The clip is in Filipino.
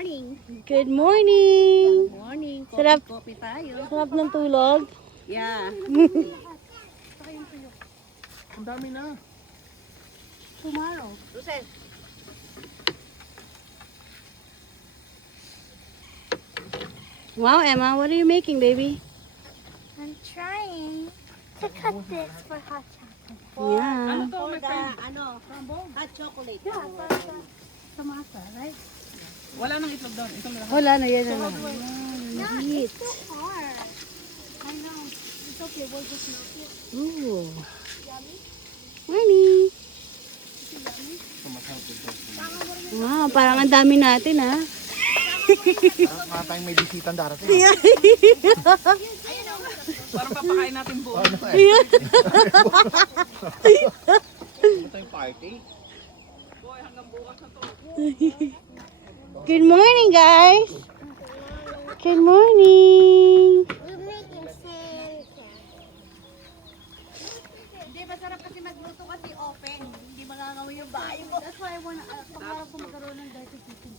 Morning. Good morning! Morning. Sarap. Coffee tayo. Sarap ng tulog. Yeah. Ang dami na. Tomorrow. Susan. Wow, Emma, what are you making, baby? I'm trying to cut this for hot chocolate. Yeah. For the, hot chocolate. Yeah, Samasa, right? Wala nang itlog doon. Ito lang. Wala na yan. Ano. yeah, it's so hard. I know. It's okay. We'll just milk it. Ooh. Morning! Wow, parang ang dami natin, ha? Parang mga tayong may bisitang darating. Parang papakain natin buo. Ano tayong party? Boy, hanggang bukas na to. Good morning, guys! Good morning! We're making Santa. Hindi, masarap kasi magluto kasi open. Hindi mangangamoy yung bahay mo. That's why I wanna, pangarap ko magkaroon ng dirty kitchen.